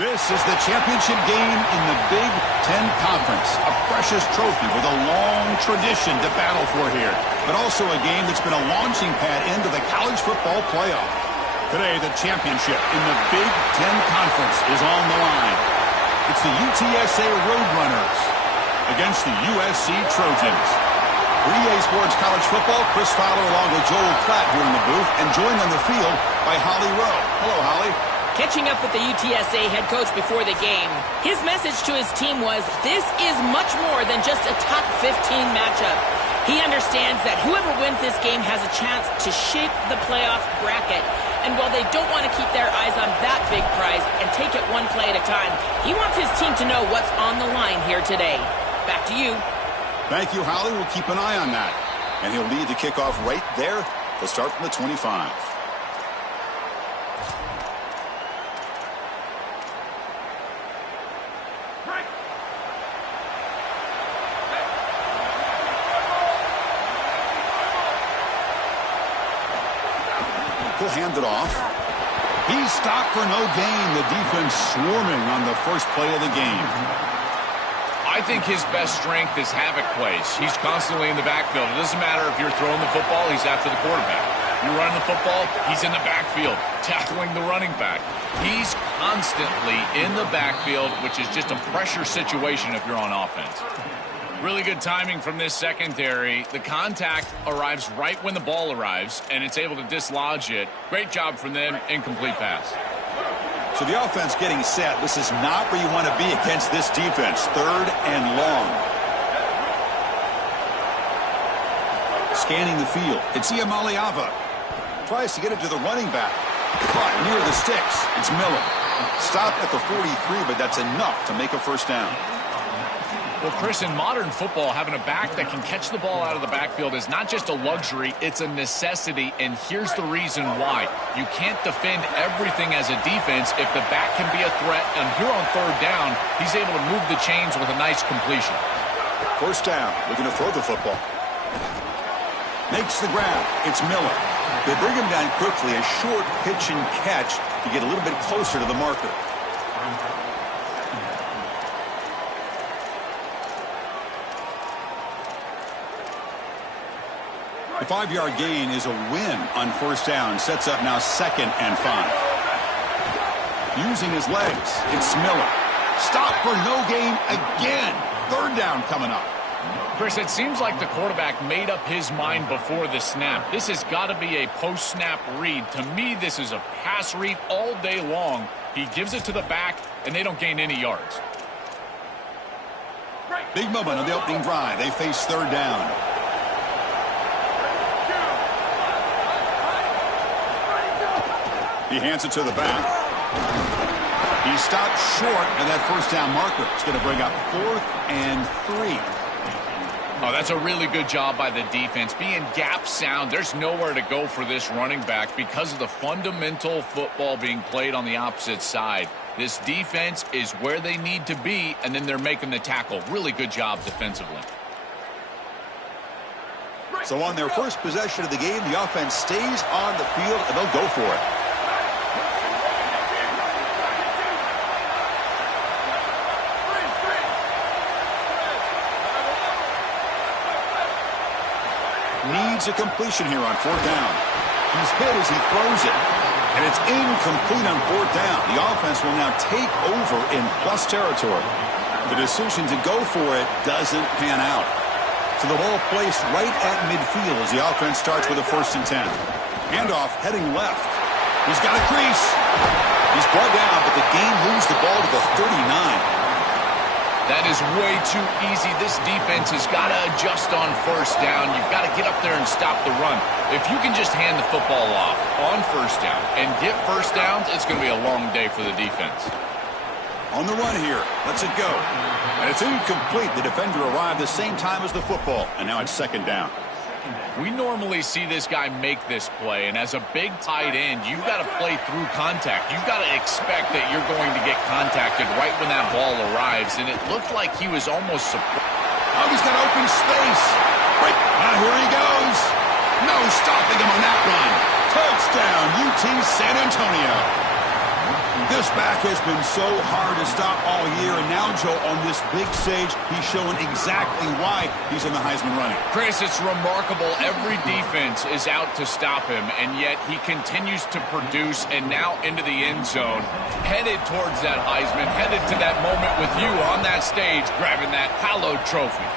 This is the championship game in the Big Ten Conference. A precious trophy with a long tradition to battle for here. But also a game that's been a launching pad into the college football playoff. Today, the championship in the Big Ten Conference is on the line. It's the UTSA Roadrunners against the USC Trojans. For EA Sports College Football, Chris Fowler along with Joel Klatt here in the booth, and joined on the field by Holly Rowe. Hello, Holly. Catching up with the UTSA head coach before the game, his message to his team was, this is much more than just a top 15 matchup. He understands that whoever wins this game has a chance to shape the playoff bracket. And while they don't want to keep their eyes on that big prize and take it one play at a time, he wants his team to know what's on the line here today. Back to you. Thank you, Holly. We'll keep an eye on that. And he'll lead the kickoff right there. They'll start from the 25. He'll hand it off. He's stopped for no gain. The defense swarming on the first play of the game. I think his best strength is havoc plays. He's constantly in the backfield. It doesn't matter if you're throwing the football, he's after the quarterback. You're running the football, he's in the backfield, tackling the running back. He's constantly in the backfield, which is just a pressure situation if you're on offense. Really good timing from this secondary. The contact arrives right when the ball arrives, and it's able to dislodge it. Great job from them. Incomplete pass. So the offense getting set. This is not where you want to be against this defense. Third and long. Scanning the field. It's Iamaleava. Tries to get it to the running back. Caught near the sticks. It's Miller. Stopped at the 43, but that's enough to make a first down. Well, Chris, in modern football, having a back that can catch the ball out of the backfield is not just a luxury, it's a necessity, and here's the reason why. You can't defend everything as a defense if the back can be a threat, and here on third down, he's able to move the chains with a nice completion. First down, looking to throw the football. Makes the grab. It's Miller. They bring him down quickly, a short pitch and catch to get a little bit closer to the marker. The 5-yard gain is a win on first down. Sets up now 2nd and 5. Using his legs, it's Miller. Stop for no gain again. Third down coming up. Chris, it seems like the quarterback made up his mind before the snap. This has got to be a post-snap read. To me, this is a pass read all day long. He gives it to the back, and they don't gain any yards. Big moment on the opening drive. They face third down. He hands it to the back. He stopped short of that first down marker. It's going to bring up 4th and 3. Oh, that's a really good job by the defense. Being gap sound, there's nowhere to go for this running back because of the fundamental football being played on the opposite side. This defense is where they need to be, and then they're making the tackle. Really good job defensively. So on their first possession of the game, the offense stays on the field, and they'll go for it. Needs a completion here on 4th down. He's hit as he throws it, and it's incomplete on 4th down. The offense will now take over in plus territory. The decision to go for it doesn't pan out. So the ball placed right at midfield as the offense starts with a 1st and 10. Handoff heading left. He's got a crease. He's brought down, but the game moves the ball to the 39. That is way too easy. This defense has got to adjust on first down. You've got to get up there and stop the run. If you can just hand the football off on first down and get first downs, it's going to be a long day for the defense. On the run here. Lets it go. And it's incomplete. The defender arrived the same time as the football, and now it's 2nd down. We normally see this guy make this play, and as a big tight end, you've got to play through contact. You've got to expect that you're going to get contacted right when that ball arrives, and it looked like he was almost surprised. Oh, he's got open space. Right. Here he goes. No stopping him on that run. Touchdown, UT San Antonio. This back has been so hard to stop all year, and now, Joe, on this big stage, he's showing exactly why he's in the Heisman running. Chris, it's remarkable. Every defense is out to stop him, and yet he continues to produce, and now into the end zone, headed towards that Heisman, headed to that moment with you on that stage, grabbing that hallowed trophy.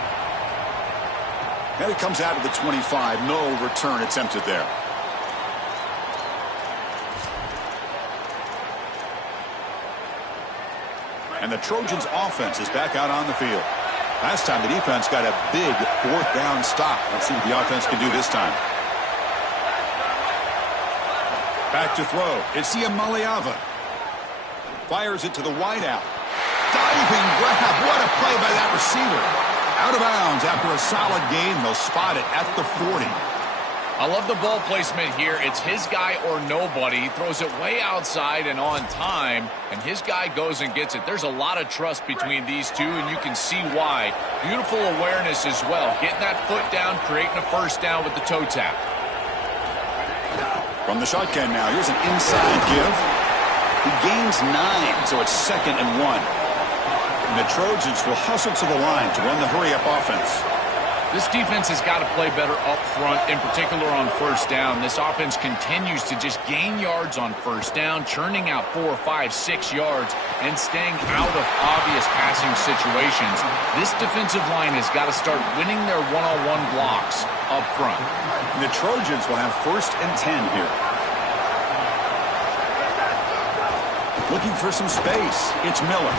And it comes out of the 25. No return attempted there. And the Trojans' offense is back out on the field. Last time the defense got a big fourth down stop. Let's see what the offense can do this time. Back to throw. It's Maliava. Fires it to the wideout. Diving grab. What a play by that receiver. Out of bounds after a solid game. They'll spot it at the 40. I love the ball placement here. It's his guy or nobody. He throws it way outside and on time, and his guy goes and gets it. There's a lot of trust between these two, and you can see why. Beautiful awareness as well. Getting that foot down, creating a first down with the toe tap. From the shotgun now, here's an inside give. He gains 9, so it's 2nd and 1. And the Trojans will hustle to the line to run the hurry-up offense. This defense has got to play better up front, in particular on first down. This offense continues to just gain yards on first down, churning out 4, 5, 6 yards, and staying out of obvious passing situations. This defensive line has got to start winning their one-on-one blocks up front. And the Trojans will have 1st and 10 here. Looking for some space. It's Miller.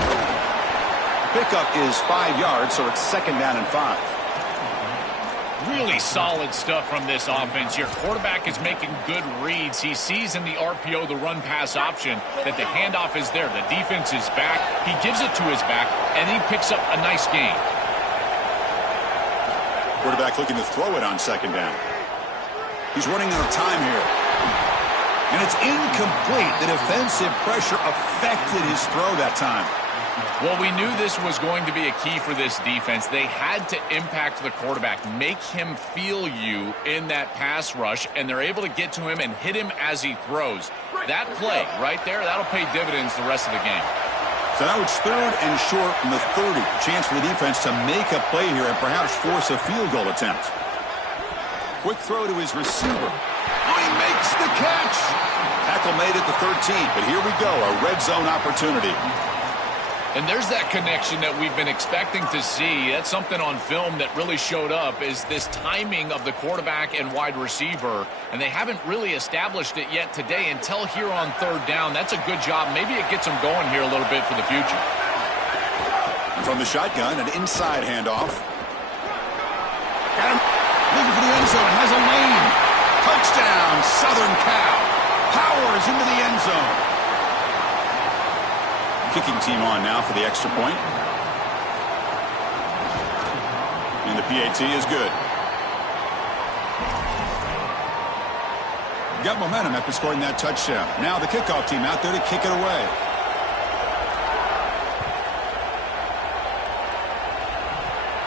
Pickup is 5 yards, so it's 2nd down and 5. Really solid stuff from this offense. Your quarterback is making good reads. He sees in the RPO, the run-pass option, that the handoff is there. The defense is back. He gives it to his back, and he picks up a nice gain. Quarterback looking to throw it on 2nd down. He's running out of time here. And it's incomplete. The defensive pressure affected his throw that time. Well, we knew this was going to be a key for this defense. They had to impact the quarterback, make him feel you in that pass rush, and they're able to get to him and hit him as he throws. That play right there, that'll pay dividends the rest of the game. So now it's 3rd and short from the 30. Chance for the defense to make a play here and perhaps force a field goal attempt. Quick throw to his receiver. Oh, he makes the catch. Tackle made at the 13, but here we go, a red zone opportunity. And there's that connection that we've been expecting to see. That's something on film that really showed up, is this timing of the quarterback and wide receiver. And they haven't really established it yet today until here on 3rd down. That's a good job. Maybe it gets them going here a little bit for the future. And from the shotgun, an inside handoff. Got him looking for the end zone. Has a lane. Touchdown, Southern Cal. Powers into the end zone. Kicking team on now for the extra point. And the PAT is good. Got momentum after scoring that touchdown. Now the kickoff team out there to kick it away.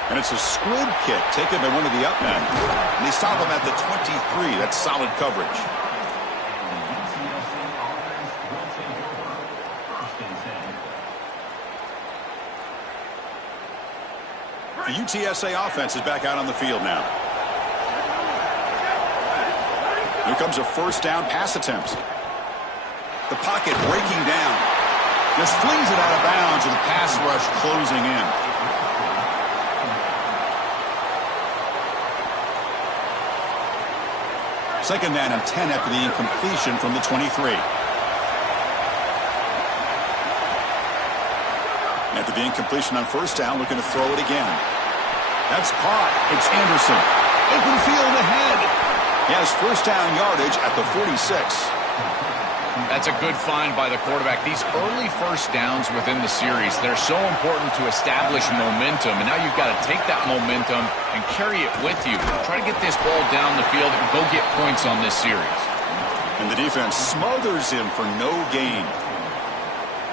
And it's a squib kick taken by one of the up men. And they stop him at the 23. That's solid coverage. The UTSA offense is back out on the field now. Here comes a 1st down pass attempt. The pocket breaking down. Just flings it out of bounds with the pass rush closing in. Second down and 10 after the incompletion from the 23. After the incompletion on 1st down, looking to throw it again. That's caught. It's Anderson. Open field ahead. He has 1st down yardage at the 46. That's a good find by the quarterback. These early 1st downs within the series, they're so important to establish momentum. And now you've got to take that momentum and carry it with you. Try to get this ball down the field and go get points on this series. And the defense smothers him for no gain.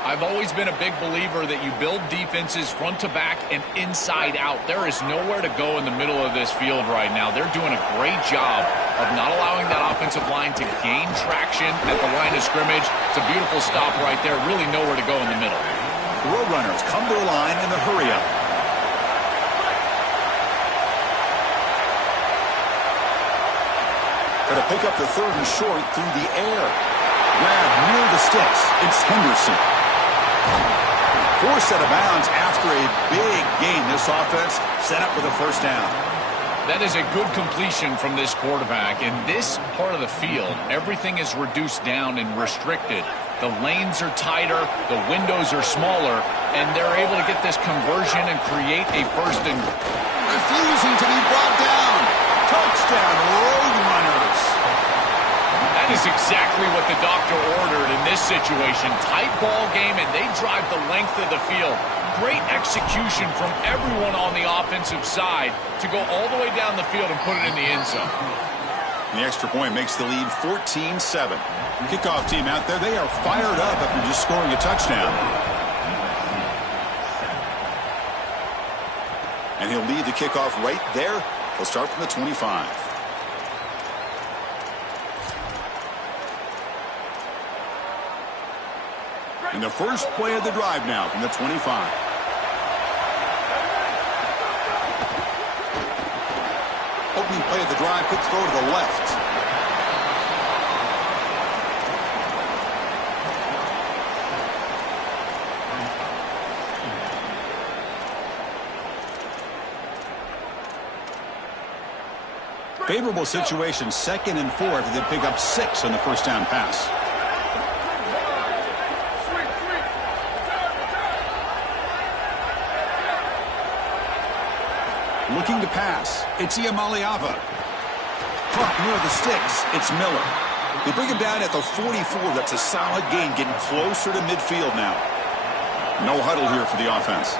I've always been a big believer that you build defenses front to back and inside out. There is nowhere to go in the middle of this field right now. They're doing a great job of not allowing that offensive line to gain traction at the line of scrimmage. It's a beautiful stop right there. Really nowhere to go in the middle. The Roadrunners come to the line in the hurry-up. Got to pick up the 3rd and short through the air. Grab near the sticks. It's Henderson. Forced out of bounds after a big gain. This offense set up with a first down. That is a good completion from this quarterback. In this part of the field, everything is reduced down and restricted. The lanes are tighter, the windows are smaller, and they're able to get this conversion and create a first and... Refusing to be brought down. Touchdown, Roadrunners. That is exactly what the doctor ordered in this situation. Tight ball game, and they drive the length of the field. Great execution from everyone on the offensive side to go all the way down the field and put it in the end zone. The extra point makes the lead 14-7. Kickoff team out there, they are fired up after just scoring a touchdown. And he'll lead the kickoff right there. He'll start from the 25. And the first play of the drive now from the 25. Opening play of the drive, quick throw to the left. Favorable situation, 2nd and 4 after they pick up 6 on the first down pass. Looking to pass. It's Iamaleava. Caught near the sticks. It's Miller. They bring him down at the 44. That's a solid gain, getting closer to midfield now. No huddle here for the offense.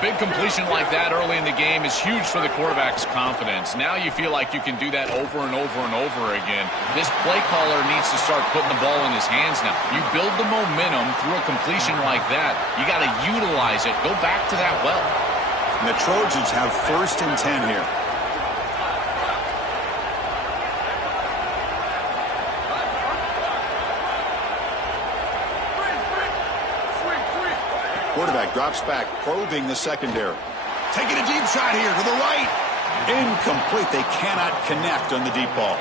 Big completion like that early in the game is huge for the quarterback's confidence. Now you feel like you can do that over and over and over again. This play caller needs to start putting the ball in his hands now. You build the momentum through a completion like that. You got to utilize it. Go back to that well. And the Trojans have 1st and 10 here. Quarterback drops back, probing the secondary. Taking a deep shot here to the right. Incomplete. They cannot connect on the deep ball.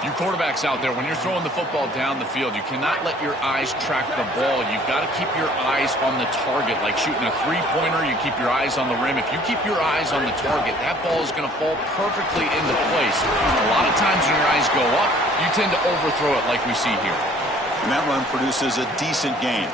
You quarterbacks out there, when you're throwing the football down the field, you cannot let your eyes track the ball. You've got to keep your eyes on the target. Like shooting a three-pointer, you keep your eyes on the rim. If you keep your eyes on the target, that ball is going to fall perfectly into place. A lot of times when your eyes go up, you tend to overthrow it like we see here. And that run produces a decent gain.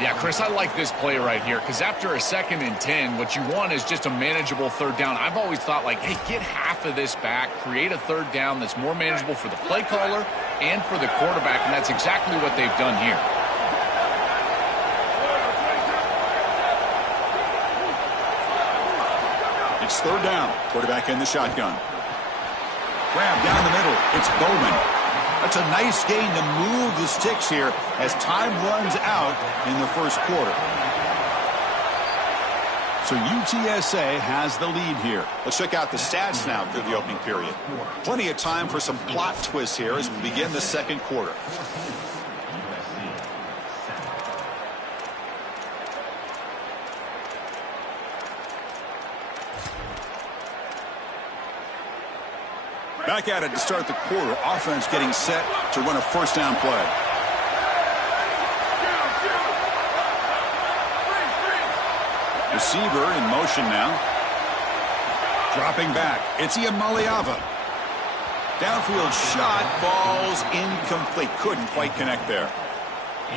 Yeah, Chris, I like this play right here because after a 2nd and 10, what you want is just a manageable 3rd down. I've always thought, like, hey, get half of this back, create a 3rd down that's more manageable for the play caller and for the quarterback, and that's exactly what they've done here. It's 3rd down. Quarterback in the shotgun. Grab down the middle. It's Bowman. That's a nice gain to move the sticks here as time runs out in the first quarter. So UTSA has the lead here. Let's check out the stats now through the opening period. Plenty of time for some plot twists here as we begin the second quarter. Back at it to start the quarter. Offense getting set to run a first down play. Receiver in motion now. Dropping back. It's Iamaleava. Downfield shot falls incomplete. Couldn't quite connect there.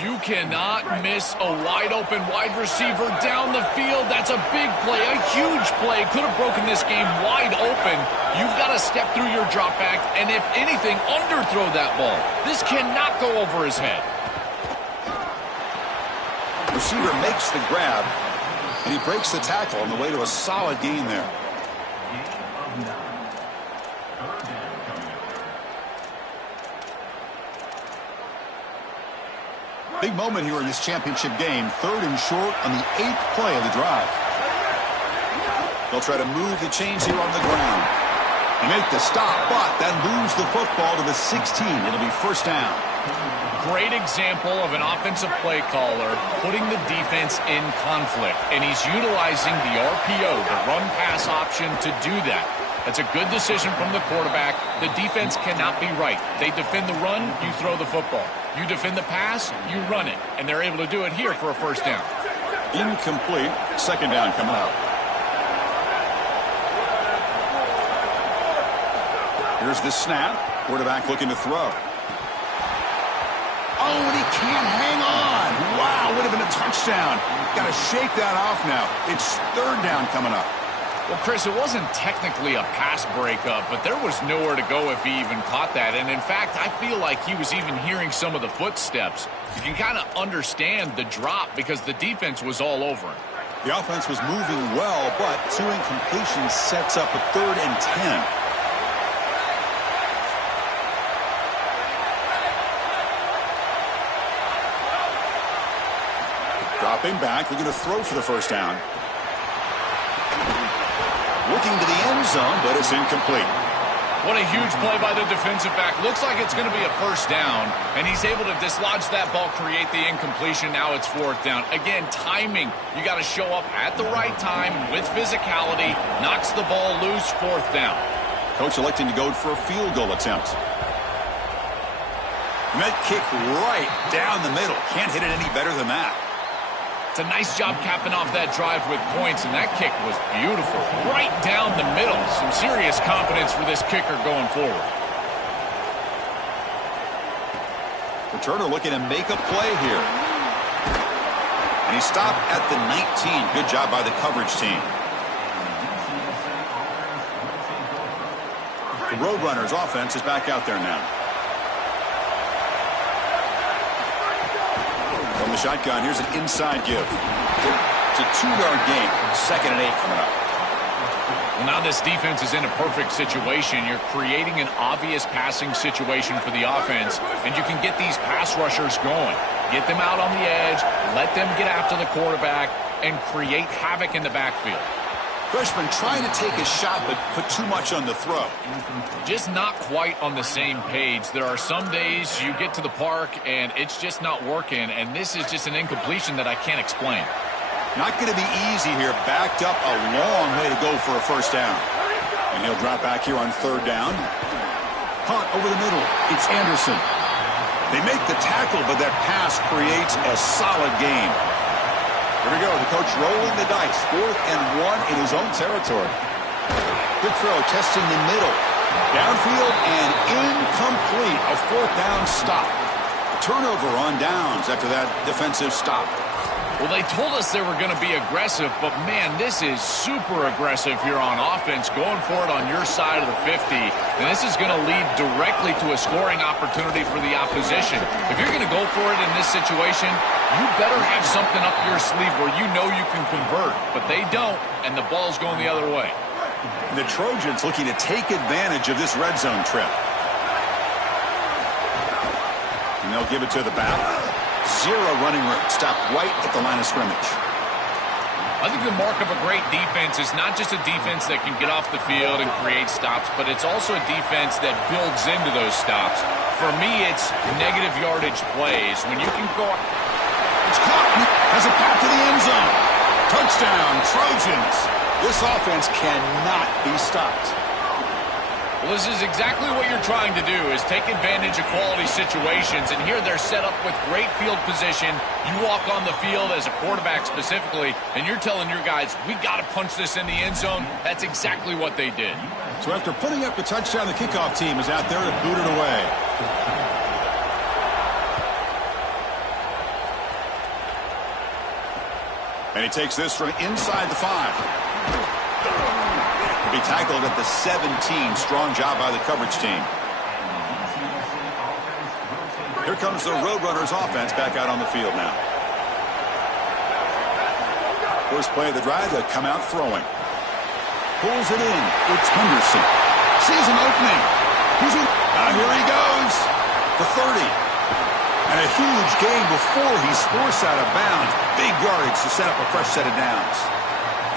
You cannot miss a wide-open wide receiver down the field. That's a big play, a huge play. Could have broken this game wide open. You've got to step through your drop back and, if anything, underthrow that ball. This cannot go over his head. Receiver makes the grab, and he breaks the tackle on the way to a solid gain there. Big moment here in this championship game. 3rd and short on the 8th play of the drive. They'll try to move the chains here on the ground. They make the stop, but that moves the football to the 16. It'll be 1st down. Great example of an offensive play caller putting the defense in conflict, and he's utilizing the RPO, the run-pass option, to do that. That's a good decision from the quarterback. The defense cannot be right. They defend the run, you throw the football. You defend the pass, you run it, and they're able to do it here for a 1st down. Incomplete. 2nd down coming up. Here's the snap. Quarterback looking to throw. Oh, and he can't hang on. Wow, would have been a touchdown. Got to shake that off now. It's 3rd down coming up. Well, Chris, it wasn't technically a pass breakup, but there was nowhere to go if he even caught that. And, in fact, I feel like he was even hearing some of the footsteps. You can kind of understand the drop because the defense was all over him. The offense was moving well, but 2 incompletions sets up a 3rd and 10. Dropping back, looking to throw for the 1st down. Looking to the end zone, but it's incomplete. What a huge play by the defensive back. Looks like it's going to be a 1st down, and he's able to dislodge that ball, create the incompletion. Now it's 4th down. Again, timing. You got to show up at the right time with physicality. Knocks the ball loose, 4th down. Coach electing to go for a field goal attempt. Met kick right down the middle. Can't hit it any better than that. It's a nice job capping off that drive with points, and that kick was beautiful. Right down the middle. Some serious confidence for this kicker going forward. Returner looking to make a play here. And he stopped at the 19. Good job by the coverage team. The Roadrunners offense is back out there now. From the shotgun, here's an inside give. It's a 2-yard gain. 2nd and 8 coming up. Well, now this defense is in a perfect situation. You're creating an obvious passing situation for the offense, and you can get these pass rushers going. Get them out on the edge, let them get after the quarterback, and create havoc in the backfield. Freshman trying to take a shot, but put too much on the throw. Just not quite on the same page. There are some days you get to the park, and it's just not working, and this is just an incompletion that I can't explain. Not going to be easy here. Backed up a long way to go for a 1st down. And he'll drop back here on 3rd down. Hunt over the middle. It's Anderson. They make the tackle, but that pass creates a solid gain. Here we go. The coach rolling the dice. 4th and 1 in his own territory. Good throw, testing the middle. Downfield and incomplete. A 4th down stop. Turnover on downs after that defensive stop. Well, they told us they were going to be aggressive, but, man, this is super aggressive here on offense, going for it on your side of the 50. And this is going to lead directly to a scoring opportunity for the opposition. If you're going to go for it in this situation, you better have something up your sleeve where you know you can convert. But they don't, and the ball's going the other way. The Trojans looking to take advantage of this red zone trip. And they'll give it to the back. 0 running room. Stop right at the line of scrimmage. I think the mark of a great defense is not just a defense that can get off the field and create stops, but it's also a defense that builds into those stops. For me, it's negative yardage plays. When you can go... It's caught. Has a path to the end zone. Touchdown, Trojans. This offense cannot be stopped. Well, this is exactly what you're trying to do, is take advantage of quality situations. And here they're set up with great field position. You walk on the field as a quarterback specifically, and you're telling your guys, we got to punch this in the end zone. That's exactly what they did. So after putting up the touchdown, the kickoff team is out there to boot it away. And he takes this from inside the 5. Be tackled at the 17. Strong job by the coverage team. Here comes the Roadrunners offense back out on the field now. First play of the drive, they come out throwing. Pulls it in. It's Henderson. Sees an opening. He's in. Here he goes. The 30. And a huge gain before he's forced out of bounds. Big yardage to set up a fresh set of downs.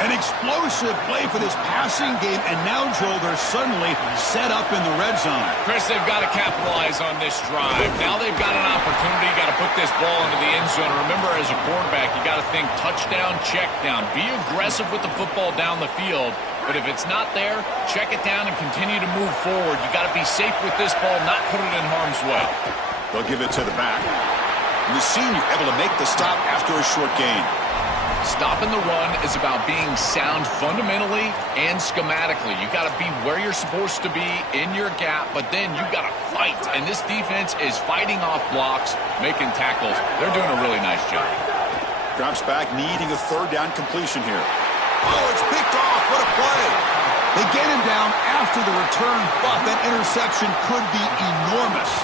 An explosive play for this passing game, and now, Joel, they're suddenly set up in the red zone. Chris, they've got to capitalize on this drive. Now they've got an opportunity. You got to put this ball into the end zone. Remember, as a quarterback, you got to think touchdown, check down. Be aggressive with the football down the field. But if it's not there, check it down and continue to move forward. You got to be safe with this ball, not put it in harm's way. They'll give it to the back. And the senior able to make the stop after a short gain. Stopping the run is about being sound fundamentally and schematically. You got to be where you're supposed to be in your gap, but then you got to fight. And this defense is fighting off blocks, making tackles. They're doing a really nice job. Drops back, needing a third down completion here. Oh, it's picked off. What a play. They get him down after the return, but that interception could be enormous.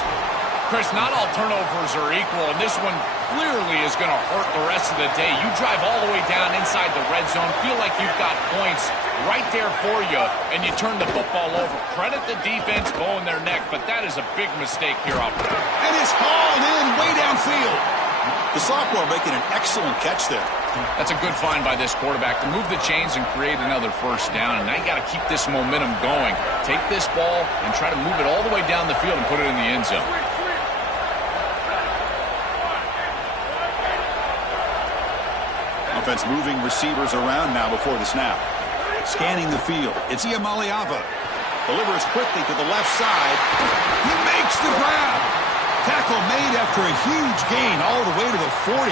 Chris, not all turnovers are equal, and this one clearly is going to hurt the rest of the day. You drive all the way down inside the red zone, feel like you've got points right there for you, and you turn the football over. Credit the defense, bowing their neck, but that is a big mistake here out there. And it's hauled in way downfield. The sophomore making an excellent catch there. That's a good find by this quarterback to move the chains and create another first down, and now you got to keep this momentum going. Take this ball and try to move it all the way down the field and put it in the end zone. Offense moving receivers around now before the snap. Scanning the field. It's Iamaleava. Delivers quickly to the left side. He makes the grab. Tackle made after a huge gain all the way to the 40.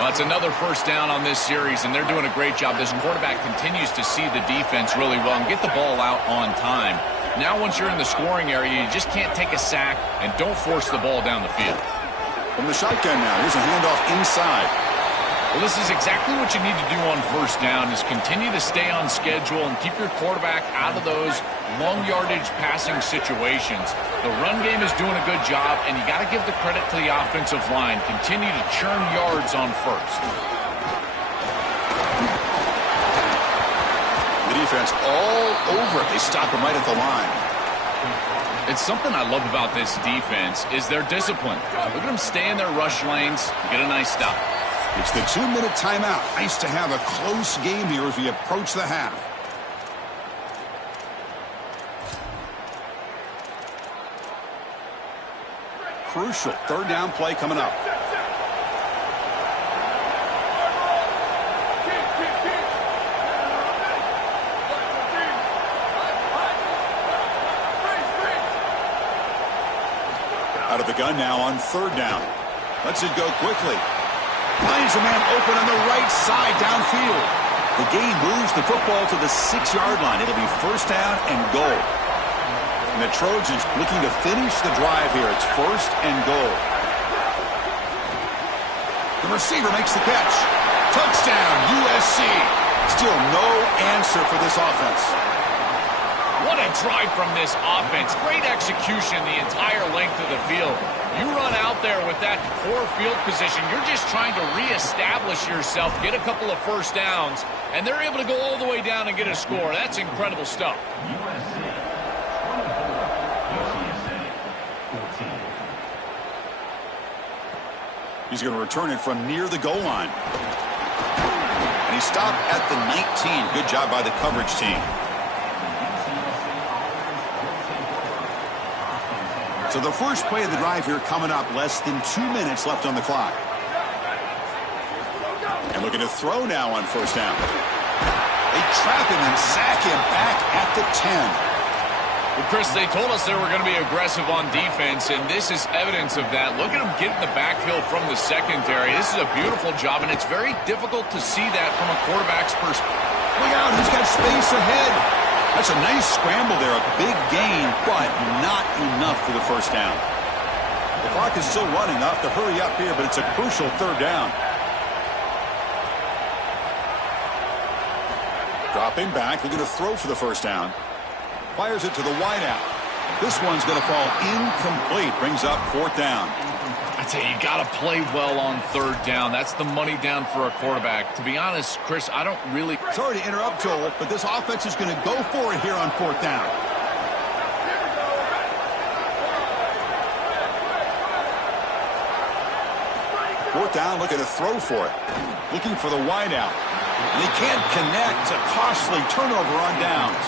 Well, it's another first down on this series, and they're doing a great job. This quarterback continues to see the defense really well and get the ball out on time. Now once you're in the scoring area, you just can't take a sack and don't force the ball down the field. From the shotgun now, here's a handoff inside. Well, this is exactly what you need to do on first down is continue to stay on schedule and keep your quarterback out of those long yardage passing situations. The run game is doing a good job, and you got to give the credit to the offensive line. Continue to churn yards on first. The defense all over it. They stop him right at the line. It's something I love about this defense is their discipline. Look at them stay in their rush lanes, get a nice stop. It's the 2-minute timeout. Nice to have a close game here as we approach the half. Crucial third down play coming up. Out of the gun now on third down. Lets it go quickly. Finds a man open on the right side downfield. The gain moves the football to the 6-yard line. It'll be first down and goal. And the Trojans looking to finish the drive here. It's first and goal. The receiver makes the catch. Touchdown, USC. Still no answer for this offense. What a drive from this offense. Great execution the entire length of the field. You run out there with that poor field position. You're just trying to reestablish yourself, get a couple of first downs, and they're able to go all the way down and get a score. That's incredible stuff. He's going to return it from near the goal line. And he stopped at the 19. Good job by the coverage team. So the first play of the drive here coming up, less than 2 minutes left on the clock. And looking to throw now on first down. They trap him and sack him back at the 10. Well, Chris, they told us they were going to be aggressive on defense, and this is evidence of that. Look at them get in the backfield from the secondary. This is a beautiful job, and it's very difficult to see that from a quarterback's perspective. Look out, he's got space ahead. That's a nice scramble there, a big gain, but not enough for the first down. The clock is still running. Off to hurry up here, but it's a crucial third down. Dropping back, looking to throw for the first down. Fires it to the wideout. This one's going to fall incomplete. Brings up fourth down. I tell you, you got to play well on third down. That's the money down for a quarterback. To be honest, Chris, I don't really... Sorry to interrupt, Joel, but this offense is going to go for it here on fourth down. Fourth down, looking to throw for it. Looking for the wideout. And he can't connect. It's a costly turnover on downs.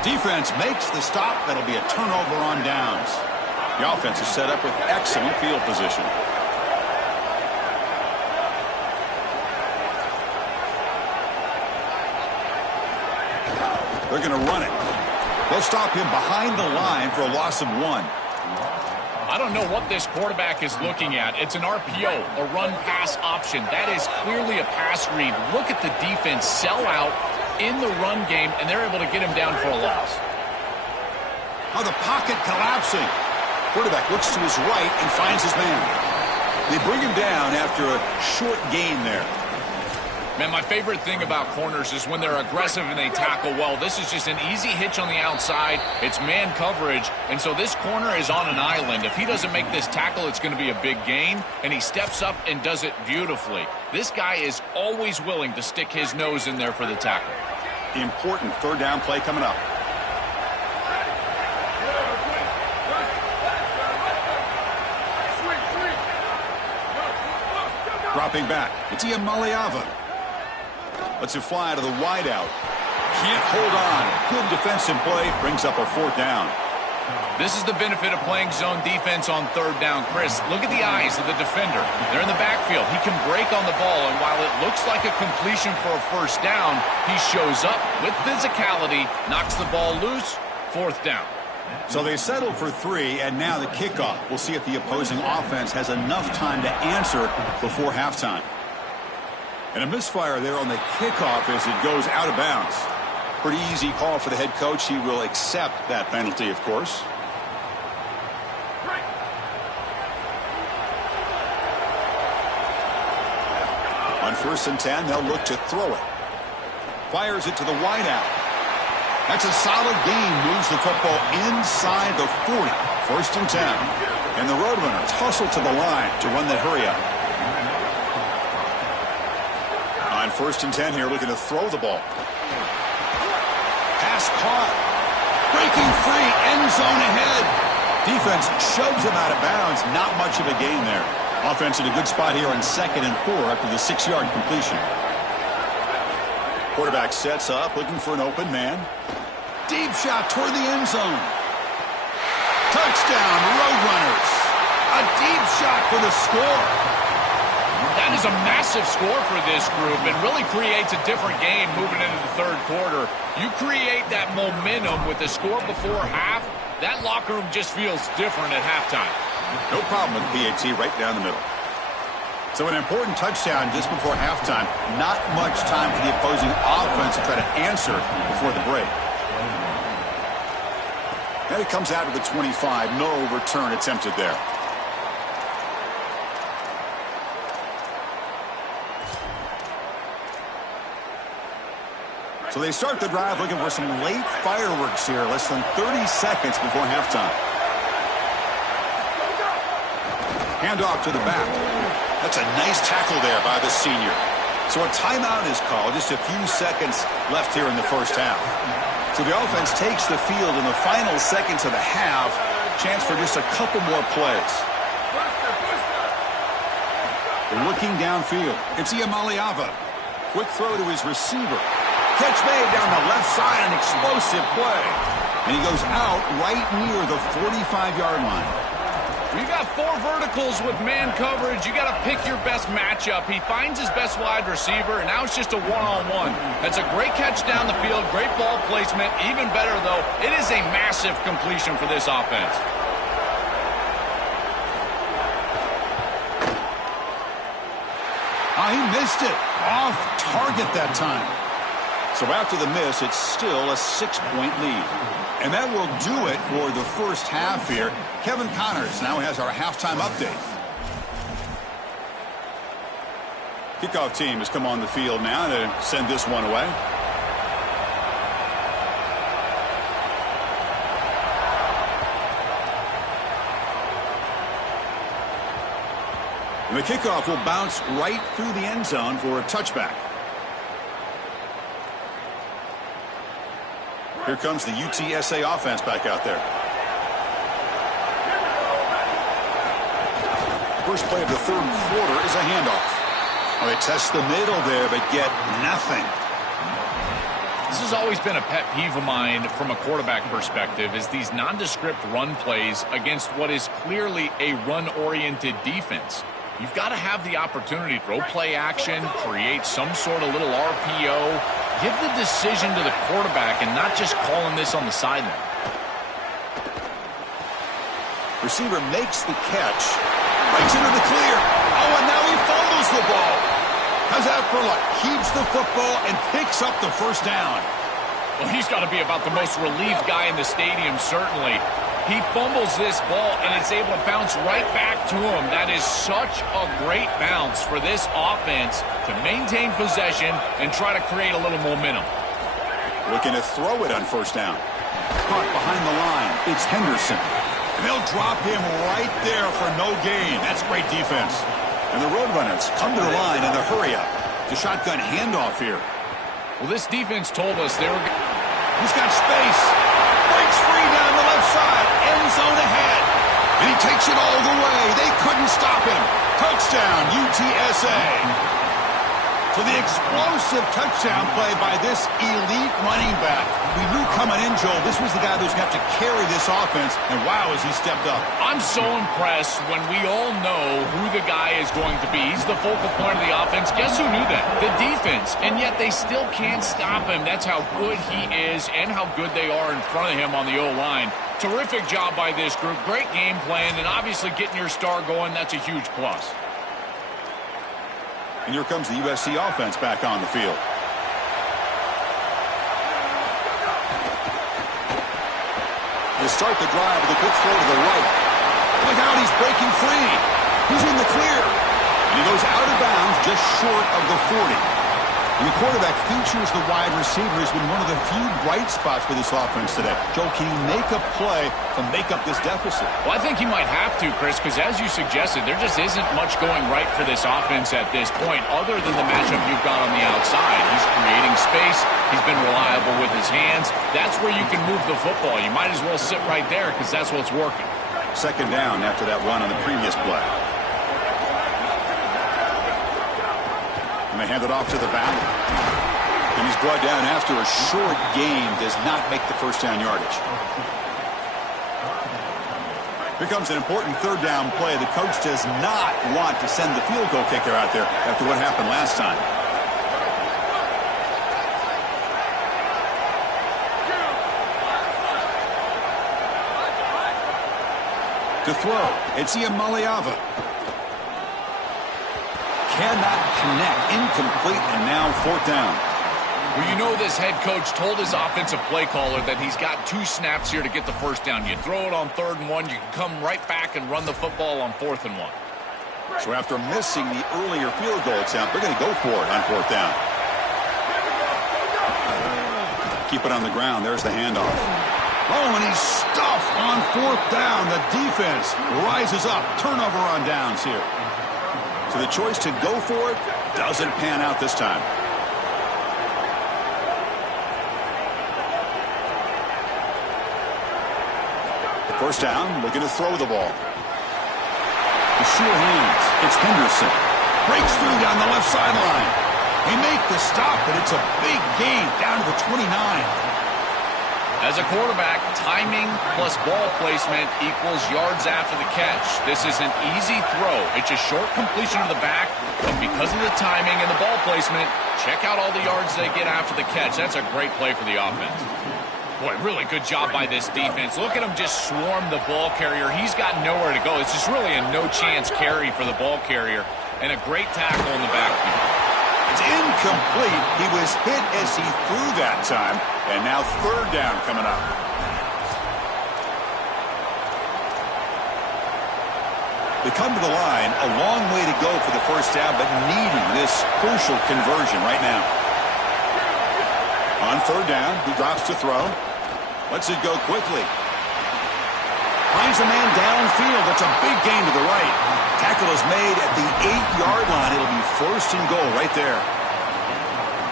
Defense makes the stop. That'll be a turnover on downs. The offense is set up with excellent field position. They're going to run it. They'll stop him behind the line for a loss of 1. I don't know what this quarterback is looking at. It's an RPO, a run-pass option. That is clearly a pass read. Look at the defense sell out in the run game, and they're able to get him down for a loss. Oh, the pocket collapsing. Quarterback looks to his right and finds his man. They bring him down after a short gain there. Man, my favorite thing about corners is when they're aggressive and they tackle well. This is just an easy hitch on the outside. It's man coverage, and so this corner is on an island. If he doesn't make this tackle, it's going to be a big gain, and he steps up and does it beautifully. This guy is always willing to stick his nose in there for the tackle. Important third down play coming up. Dropping back. It's Yr2. Lets it fly to the wideout. Can't hold on. Good defensive play. Brings up a fourth down. This is the benefit of playing zone defense on third down. Chris, look at the eyes of the defender. They're in the backfield. He can break on the ball, and while it looks like a completion for a first down, he shows up with physicality, knocks the ball loose, fourth down. So they settled for 3, and now the kickoff. We'll see if the opposing offense has enough time to answer before halftime. And a misfire there on the kickoff as it goes out of bounds. Pretty easy call for the head coach. He will accept that penalty, of course. On 1st and 10, they'll look to throw it. Fires it to the wideout. That's a solid gain. Moves the football inside the 40. 1st and 10. And the Roadrunners hustle to the line to run that hurry up. On 1st and 10 here, looking to throw the ball. Pass caught. Breaking free. End zone ahead. Defense shoves him out of bounds. Not much of a gain there. Offense in a good spot here on 2nd and 4 after the 6-yard completion. Quarterback sets up, looking for an open man. Deep shot toward the end zone. Touchdown, Roadrunners. A deep shot for the score. That is a massive score for this group and really creates a different game moving into the third quarter. You create that momentum with the score before half, that locker room just feels different at halftime. No problem with PAT right down the middle. So an important touchdown just before halftime. Not much time for the opposing offense to try to answer before the break. And it comes out of the 25. No return attempted there. So they start the drive looking for some late fireworks here. Less than 30 seconds before halftime. Handoff to the back. That's a nice tackle there by the senior. So a timeout is called. Just a few seconds left here in the first half. So the offense takes the field in the final seconds of the half. Chance for just a couple more plays. They're looking downfield. It's Yr2. Quick throw to his receiver. Catch made down the left side. An explosive play. And he goes out right near the 45-yard line. You got 4 verticals with man coverage. You got to pick your best matchup. He finds his best wide receiver, and now it's just a one-on-one. That's a great catch down the field, great ball placement. Even better, though, it is a massive completion for this offense. He missed it. Off target that time. So after the miss, it's still a 6-point lead. And that will do it for the first half here. Kevin Connors now has our halftime update. Kickoff team has come on the field now to send this one away. And the kickoff will bounce right through the end zone for a touchback. Here comes the UTSA offense back out there. first play of the third quarter is a handoff. Well, they test the middle there, but get nothing. This has always been a pet peeve of mine from a quarterback perspective, is these nondescript run plays against what is clearly a run-oriented defense. You've got to have the opportunity to throw play action, create some sort of little RPO, give the decision to the quarterback and not just calling this on the sideline. Receiver makes the catch, breaks into the clear. Oh, and now he fumbles the ball. How's that for luck? Keeps the football and picks up the first down. Well, he's got to be about the most relieved guy in the stadium, certainly. He fumbles this ball, and it's able to bounce right back to him. That is such a great bounce for this offense to maintain possession and try to create a little momentum. Looking to throw it on first down. Caught behind the line. It's Henderson. And they'll drop him right there for no gain. That's great defense. And the Roadrunners come to the line in the hurry-up. The shotgun handoff here. Well, this defense told us they were... He's got space. Breaks free down the left side. End zone ahead. And he takes it all the way. They couldn't stop him. Touchdown, UTSA. So the explosive touchdown play by this elite running back. We knew coming in, Joel, this was the guy who's going to have to carry this offense. And wow, has he stepped up. I'm so impressed when we all know who the guy is going to be. He's the focal point of the offense. Guess who knew that? The defense. And yet they still can't stop him. That's how good he is and how good they are in front of him on the O-line. Terrific job by this group. Great game plan. And obviously getting your star going, that's a huge plus. And here comes the USC offense back on the field. They start the drive with a quick throw to the right. Look out, he's breaking free. He's in the clear. And he goes out of bounds just short of the 40. And the quarterback features the wide receiver has been one of the few bright spots for this offense today. Joe, can he make a play to make up this deficit? Well, I think he might have to, Chris, because as you suggested, there just isn't much going right for this offense at this point other than the matchup you've got on the outside. He's creating space. He's been reliable with his hands. That's where you can move the football. You might as well sit right there because that's what's working. Second down after that run on the previous play. And they hand it off to the back. And he's brought down after a short gain. Does not make the first down yardage. Here comes an important third down play. The coach does not want to send the field goal kicker out there after what happened last time. To throw, it's Ian Maliava. Cannot connect, incomplete, and now fourth down. Well, you know this head coach told his offensive play caller that he's got 2 snaps here to get the first down. You throw it on 3rd and 1, you can come right back and run the football on 4th and 1. So after missing the earlier field goal attempt, they're going to go for it on 4th down. Keep it on the ground. There's the handoff. Oh, and he's stuffed on 4th down. The defense rises up. Turnover on downs here. So the choice to go for it doesn't pan out this time. First down, looking to throw the ball. The sure hands. It's Henderson. Breaks through down the left sideline. They make the stop, but it's a big gain down to the 29. As a quarterback, timing plus ball placement equals yards after the catch. This is an easy throw. It's a short completion to the back, but because of the timing and the ball placement, check out all the yards they get after the catch. That's a great play for the offense. Boy, really good job by this defense. Look at him just swarm the ball carrier. He's got nowhere to go. It's just really a no-chance carry for the ball carrier, and a great tackle in the backfield. It's incomplete. He was hit as he threw that time. And now 3rd down coming up. They come to the line. A long way to go for the first down, but needing this crucial conversion right now. On 3rd down, he drops to throw. Lets it go quickly. Finds a man downfield. That's a big gain to the right. Tackle is made at the 8-yard line. It'll be 1st and goal right there.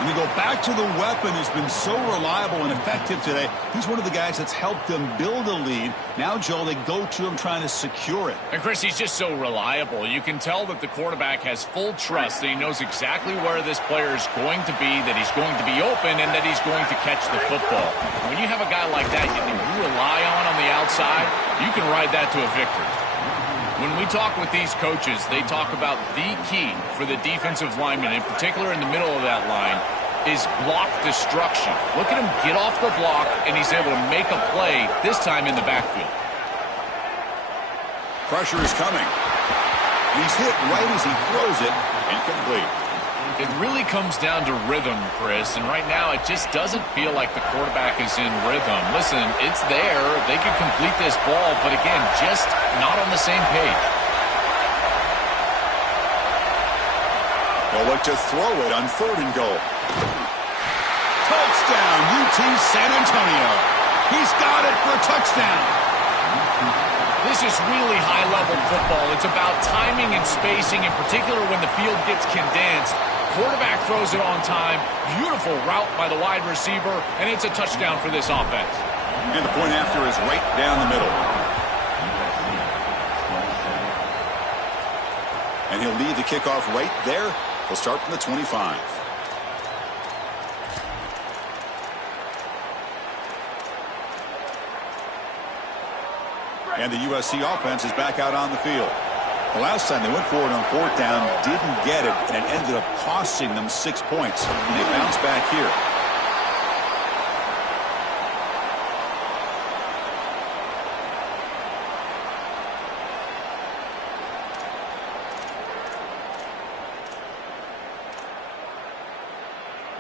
And you go back to the weapon who's been so reliable and effective today. He's one of the guys that's helped them build a lead. Now, Joel, they go to him trying to secure it. And, Chris, he's just so reliable. You can tell that the quarterback has full trust that he knows exactly where this player is going to be, that he's going to be open, and that he's going to catch the football. When you have a guy like that you rely on the outside, you can ride that to a victory. When we talk with these coaches, they talk about the key for the defensive lineman, in particular in the middle of that line, is block destruction. Look at him get off the block, and he's able to make a play, this time in the backfield. Pressure is coming. He's hit right as he throws it, incomplete. It really comes down to rhythm, Chris, and right now it just doesn't feel like the quarterback is in rhythm. Listen, it's there. They can complete this ball, but again, just not on the same page. They'll look to throw it on 3rd and goal. Touchdown, UT San Antonio. He's got it for a touchdown. This is really high-level football. It's about timing and spacing, in particular when the field gets condensed. Quarterback throws it on time. Beautiful route by the wide receiver, and it's a touchdown for this offense. And the point after is right down the middle. And he'll lead the kickoff right there. He'll start from the 25. And the USC offense is back out on the field. The last time they went for it on 4th down, didn't get it, and it ended up costing them 6 points. And they bounce back here.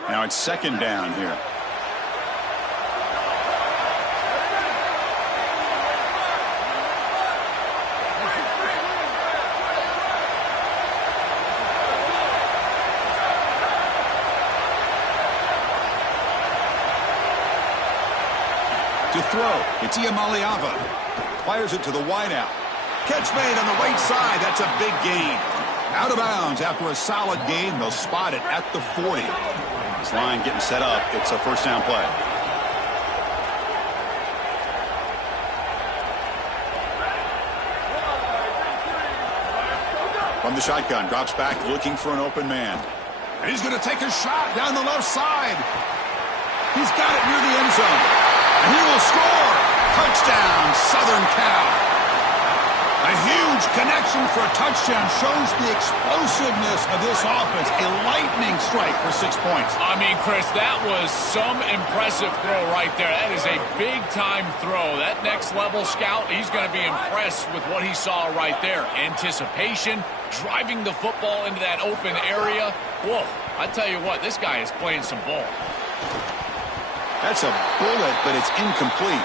Now it's 2nd down here. To throw, it's Iamaleava. Fires it to the wideout. Catch made on the right side. That's a big gain. Out of bounds after a solid gain. They'll spot it at the 40. This line getting set up. It's a 1st down play. From the shotgun, drops back looking for an open man. And he's going to take a shot down the left side. He's got it near the end zone. And he will score. Touchdown, Southern Cal. A huge connection for a touchdown shows the explosiveness of this offense. A lightning strike for 6 points. I mean, Chris, that was some impressive throw right there. That is a big-time throw. That next-level scout, he's going to be impressed with what he saw right there. Anticipation, driving the football into that open area. Whoa, I tell you what, this guy is playing some ball. That's a bullet, but it's incomplete.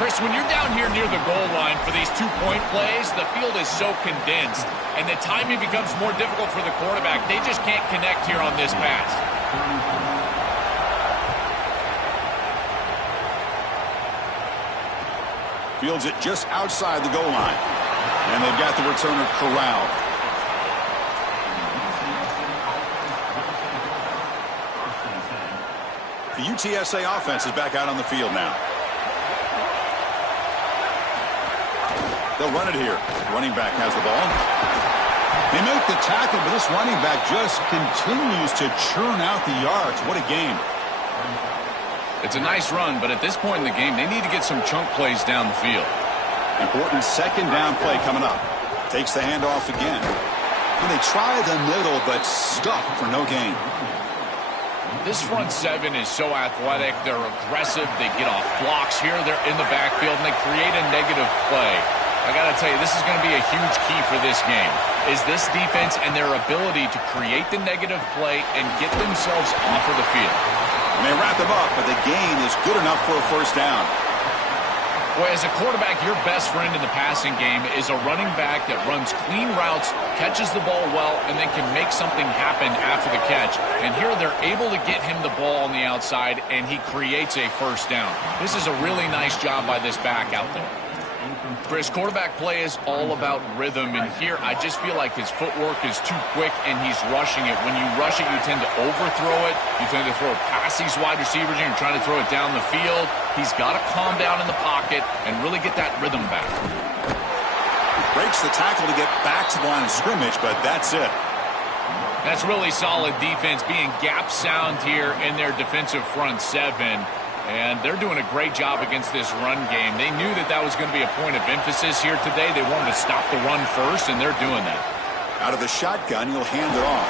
Chris, when you're down here near the goal line for these 2-point plays, the field is so condensed, and the timing becomes more difficult for the quarterback. They just can't connect here on this pass. Fields it just outside the goal line. And they've got the returner corralled. The UTSA offense is back out on the field now. They'll run it here. Running back has the ball. They make the tackle, but this running back just continues to churn out the yards. What a game. It's a nice run, but at this point in the game, they need to get some chunk plays down the field. Important 2nd down play coming up. Takes the handoff again. And they try the middle, but stuck for no gain. This front 7 is so athletic. They're aggressive. They get off blocks here. They're in the backfield, and they create a negative play. I got to tell you, this is going to be a huge key for this game, is this defense and their ability to create the negative play and get themselves off of the field. And they wrap them up, but the gain is good enough for a 1st down. Boy, as a quarterback, your best friend in the passing game is a running back that runs clean routes, catches the ball well, and then can make something happen after the catch. And here they're able to get him the ball on the outside, and he creates a 1st down. This is a really nice job by this back out there. Chris, quarterback play is all about rhythm, and here I just feel like his footwork is too quick and he's rushing it. When you rush it, you tend to overthrow it. You tend to throw it past these wide receivers and you're trying to throw it down the field. He's got to calm down in the pocket and really get that rhythm back. Breaks the tackle to get back to the line of scrimmage, but that's it. That's really solid defense, being gap sound here in their defensive front seven. And they're doing a great job against this run game. They knew that that was going to be a point of emphasis here today. They wanted to stop the run first, and they're doing that. Out of the shotgun, he'll hand it off.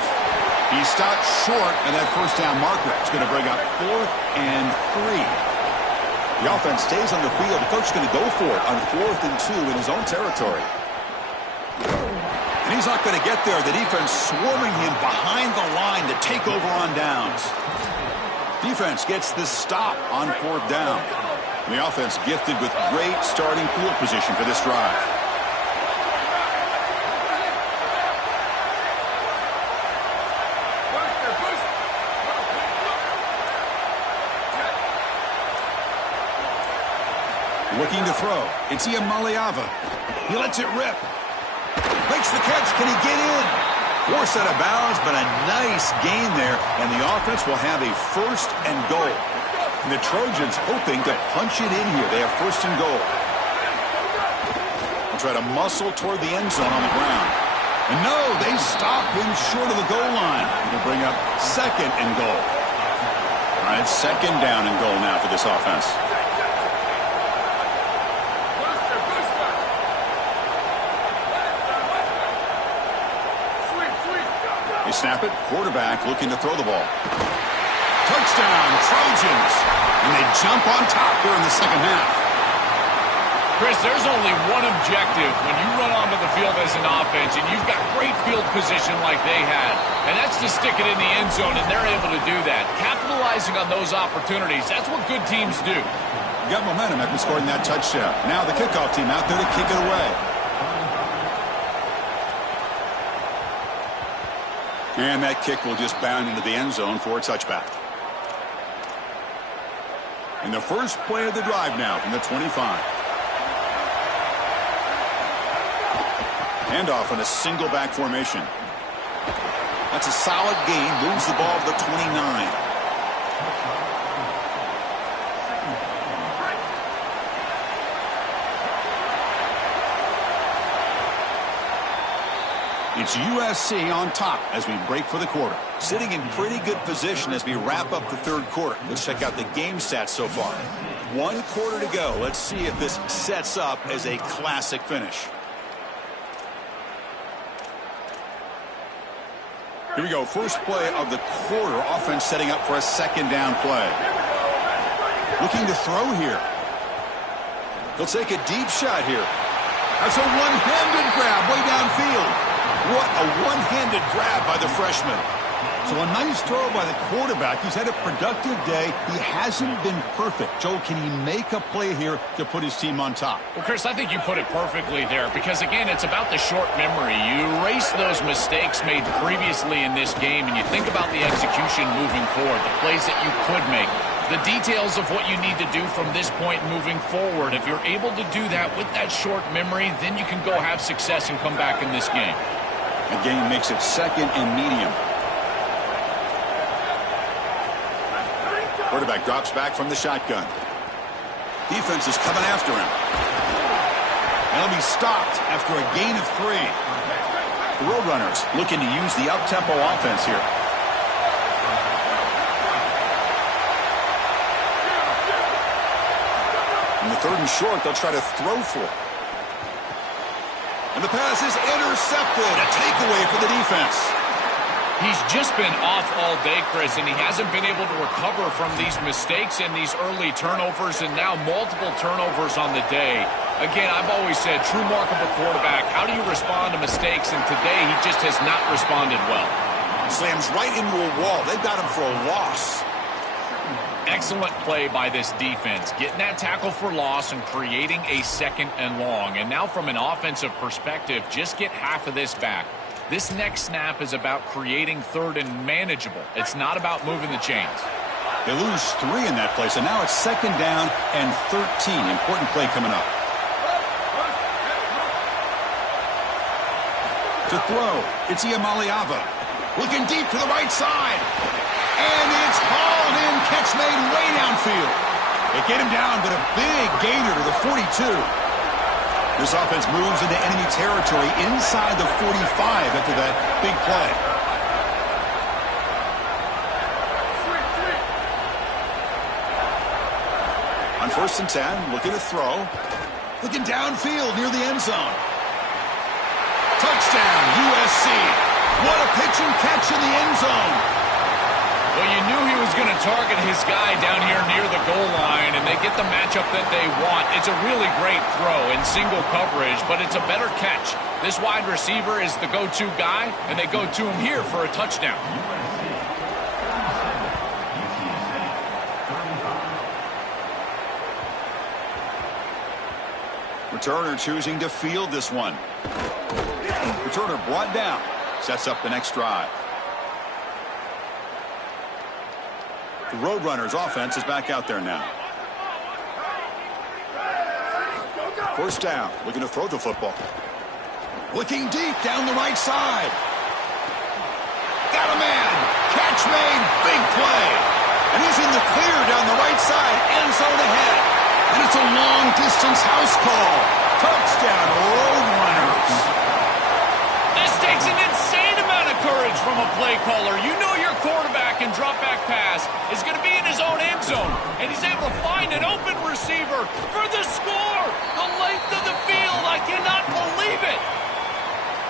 He stopped short, and that first down marker is going to bring up 4th and 3. The offense stays on the field. The coach is going to go for it on 4th and 2 in his own territory. And he's not going to get there. The defense swarming him behind the line to take over on downs. Defense gets this stop on 4th down. And the offense gifted with great starting field position for this drive. Looking to throw. It's Maliava. He lets it rip. Makes the catch. Can he get in? Forced out of bounds, but a nice gain there, and the offense will have a 1st and goal. And the Trojans hoping to punch it in here. They have 1st and goal. They'll try to muscle toward the end zone on the ground. And no, they stop him short of the goal line. It'll bring up 2nd and goal. All right, 2nd down and goal now for this offense. They snap it. Quarterback looking to throw the ball. Touchdown, Trojans. And they jump on top here in the second half. Chris, there's only one objective when you run onto the field as an offense and you've got great field position like they had. And that's to stick it in the end zone, and they're able to do that. Capitalizing on those opportunities, that's what good teams do. You got momentum after scoring that touchdown. Now the kickoff team out there to kick it away. And that kick will just bound into the end zone for a touchback. And the first play of the drive now from the 25. Handoff in a single back formation. That's a solid gain. Moves the ball to the 29. It's USC on top as we break for the quarter. Sitting in pretty good position as we wrap up the 3rd quarter. Let's check out the game stats so far. 1 quarter to go. Let's see if this sets up as a classic finish. Here we go. First play of the quarter. Offense setting up for a 2nd down play. Looking to throw here. He'll take a deep shot here. That's a one-handed grab way downfield. What a one-handed grab by the freshman. So a nice throw by the quarterback. He's had a productive day. He hasn't been perfect. Joe, can he make a play here to put his team on top? Well, Chris, I think you put it perfectly there because, again, it's about the short memory. You erase those mistakes made previously in this game, and you think about the execution moving forward, the plays that you could make, the details of what you need to do from this point moving forward. If you're able to do that with that short memory, then you can go have success and come back in this game. The game makes it 2nd and medium. Quarterback drops back from the shotgun. Defense is coming after him. And he'll be stopped after a gain of 3. The Roadrunners looking to use the up-tempo offense here. In the 3rd and short, they'll try to throw for it. And the pass is intercepted. A takeaway for the defense. He's just been off all day, Chris, and he hasn't been able to recover from these mistakes and these early turnovers, and now multiple turnovers on the day. Again, I've always said, true mark of a quarterback, how do you respond to mistakes? And today, he just has not responded well. Slams right into a wall. They've got him for a loss. Excellent play by this defense, getting that tackle for loss and creating a 2nd and long. And now from an offensive perspective, just get half of this back. This next snap is about creating 3rd and manageable. It's not about moving the chains. They lose 3 in that play, so now it's 2nd down and 13. Important play coming up. To throw, it's Iamaleava. Looking deep to the right side. And it's hauled in. Catch made way downfield. They get him down, but a big gainer to the 42. This offense moves into enemy territory inside the 45 after that big play. On 1st and 10, looking to throw. Looking downfield near the end zone. Touchdown, USC. What a pitch and catch in the end zone. Well, you knew he was going to target his guy down here near the goal line, and they get the matchup that they want. It's a really great throw in single coverage, but it's a better catch. This wide receiver is the go-to guy, and they go to him here for a touchdown. Returner choosing to field this one. Returner brought down. Sets up the next drive. The Roadrunners offense is back out there now. 1st down, looking to throw the football. Looking deep down the right side. Got a man. Catch made. Big play. And he's in the clear down the right side. End zone ahead. And it's a long-distance house call. Touchdown, Roadrunners. This takes an insane amount of courage from a play caller. You know your quarterback and drop-back pass is going to be in his own end zone, and he's able to find an open receiver for the score. The length of the field, I cannot believe it.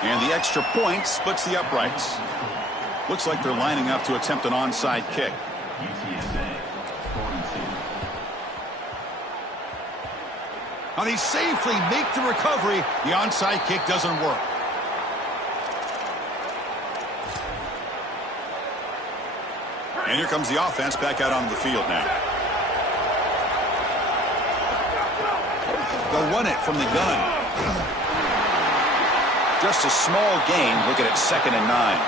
And the extra point splits the uprights. Looks like they're lining up to attempt an onside kick. UTSA, 42. Now they safely make the recovery. The onside kick doesn't work. And here comes the offense back out onto the field now. They'll run it from the gun. Just a small gain. Look at it, 2nd and 9.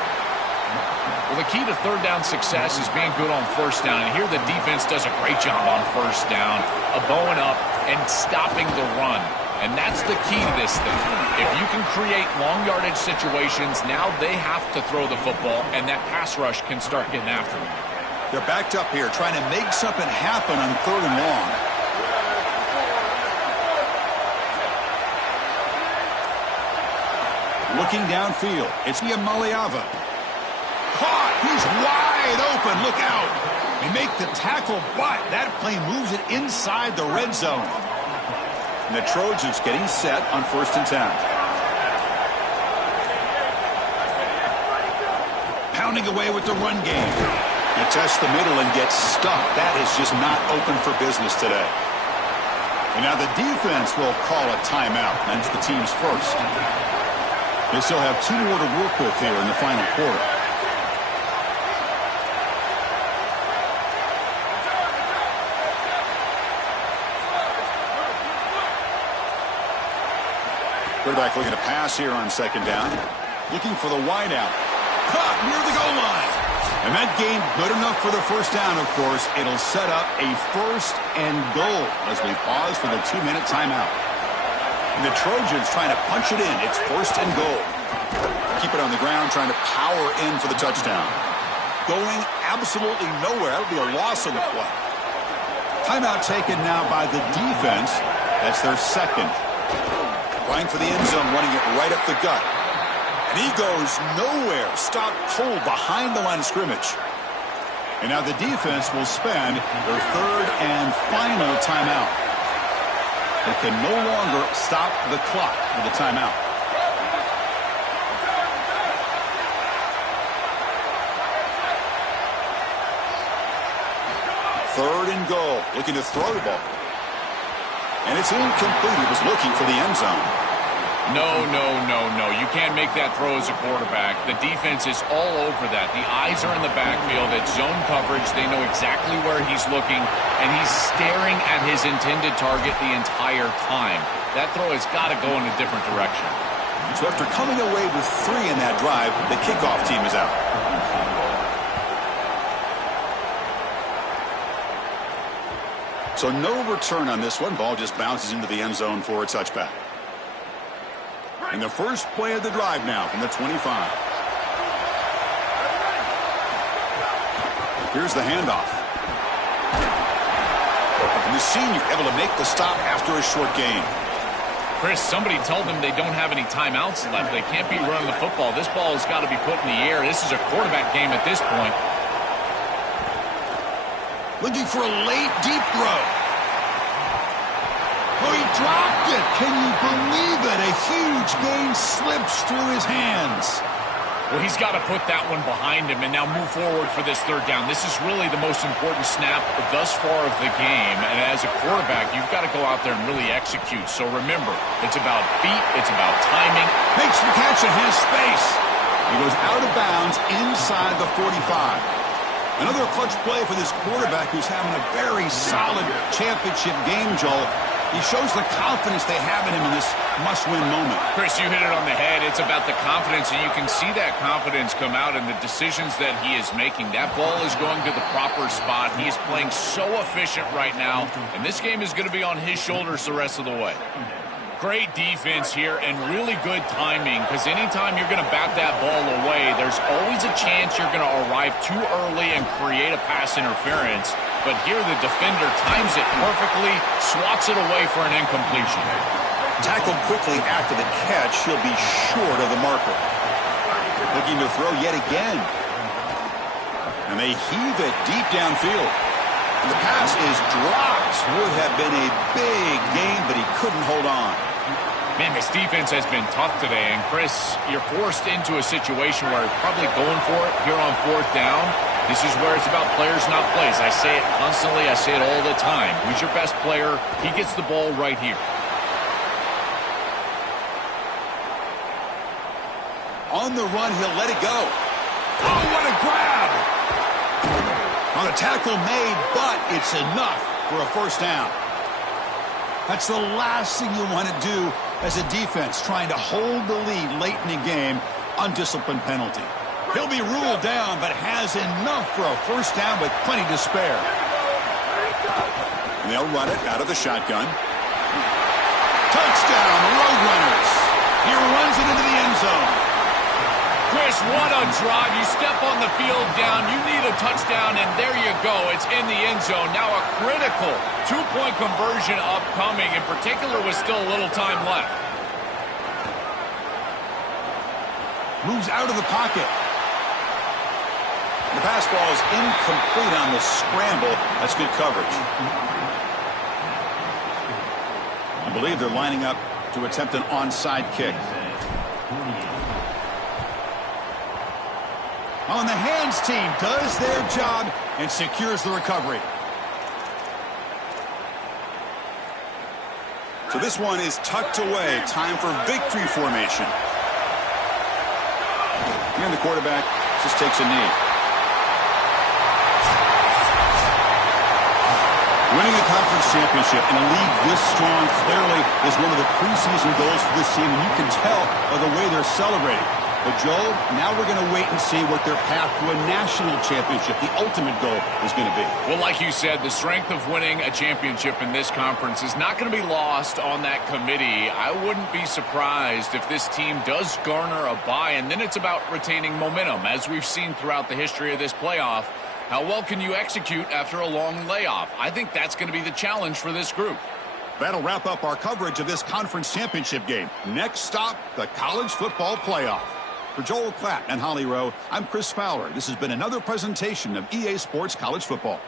Well, the key to 3rd down success is being good on 1st down. And here the defense does a great job on 1st down, bowing up and stopping the run. And that's the key to this thing. If you can create long yardage situations, now they have to throw the football, and that pass rush can start getting after them. They're backed up here trying to make something happen on 3rd and long. Looking downfield, it's Iamaleava. Caught! He's wide open. Look out! They make the tackle, but that play moves it inside the red zone. And the Trojans getting set on 1st and 10. Pounding away with the run game. They test the middle and get stuck. That is just not open for business today. And now the defense will call a timeout. That's the team's first. They still have 2 more to work with here in the final quarter. Quarterback looking to pass here on 2nd down. Looking for the wideout. Caught near the goal line. And that game good enough for the 1st down, of course. It'll set up a 1st and goal as we pause for the 2-minute timeout. And the Trojans trying to punch it in. It's 1st and goal. Keep it on the ground, trying to power in for the touchdown. Going absolutely nowhere. That'll be a loss on the play. Timeout taken now by the defense. That's their 2nd. Going for the end zone, running it right up the gut. And he goes nowhere. Stopped cold behind the line of scrimmage. And now the defense will spend their 3rd and final timeout. They can no longer stop the clock with a timeout. Third and goal. Looking to throw the ball. And it's incomplete. He was looking for the end zone. No. You can't make that throw as a quarterback. The defense is all over that. The eyes are in the backfield. It's zone coverage. They know exactly where he's looking, and he's staring at his intended target the entire time. That throw has got to go in a different direction. So after coming away with 3 in that drive, the kickoff team is out. So no return on this one. Ball just bounces into the end zone for a touchback. And the first play of the drive now from the 25. Here's the handoff. And the senior able to make the stop after a short gain. Chris, somebody told them they don't have any timeouts left. They can't be running the football. This ball has got to be put in the air. This is a quarterback game at this point. Looking for a late, deep throw. Oh, he dropped it. Can you believe it? A huge gain slips through his hands. Well, he's got to put that one behind him and now move forward for this third down. This is really the most important snap thus far of the game. And as a quarterback, you've got to go out there and really execute. So remember, it's about feet, it's about timing. Makes the catch and has space. He goes out of bounds inside the 45. Another clutch play for this quarterback who's having a very solid championship game, Joel. He shows the confidence they have in him in this must-win moment. Chris, you hit it on the head. It's about the confidence, and you can see that confidence come out in the decisions that he is making. That ball is going to the proper spot. He is playing so efficient right now, and this game is going to be on his shoulders the rest of the way. Great defense here and really good timing, because anytime you're going to bat that ball away, there's always a chance you're going to arrive too early and create a pass interference. But here the defender times it perfectly, swats it away for an incompletion. Tackled quickly after the catch, he'll be short of the marker. Looking to throw yet again. And they heave it deep downfield. And the pass is dropped. Would have been a big gain, but he couldn't hold on. Man, this defense has been tough today. And, Chris, you're forced into a situation where you're probably going for it here on fourth down. This is where it's about players, not plays. I say it constantly. I say it all the time. Who's your best player? He gets the ball right here. On the run, he'll let it go. Oh, what a grab! On a tackle made, but it's enough for a first down. That's the last thing you want to do as a defense, trying to hold the lead late in the game. Undisciplined penalty. He'll be ruled down, but has enough for a first down with plenty to spare. And they'll run it out of the shotgun. Touchdown, Roadrunners. He runs it into the end zone. Chris, what a drive. You step on the field down, you need a touchdown, and there you go. It's in the end zone. Now a critical two-point conversion upcoming, in particular with still a little time left. Moves out of the pocket. The pass ball is incomplete on the scramble. That's good coverage. I believe they're lining up to attempt an onside kick. On the hands team does their job and secures the recovery. So this one is tucked away. Time for victory formation. And the quarterback just takes a knee. Winning a conference championship in a league this strong clearly is one of the preseason goals for this team, and you can tell by the way they're celebrating. But, Joel, now we're going to wait and see what their path to a national championship, the ultimate goal, is going to be. Well, like you said, the strength of winning a championship in this conference is not going to be lost on that committee. I wouldn't be surprised if this team does garner a bye, and then it's about retaining momentum, as we've seen throughout the history of this playoff. How well can you execute after a long layoff? I think that's going to be the challenge for this group. That'll wrap up our coverage of this conference championship game. Next stop, the college football playoff. For Joel Klatt and Holly Rowe, I'm Chris Fowler. This has been another presentation of EA Sports College Football.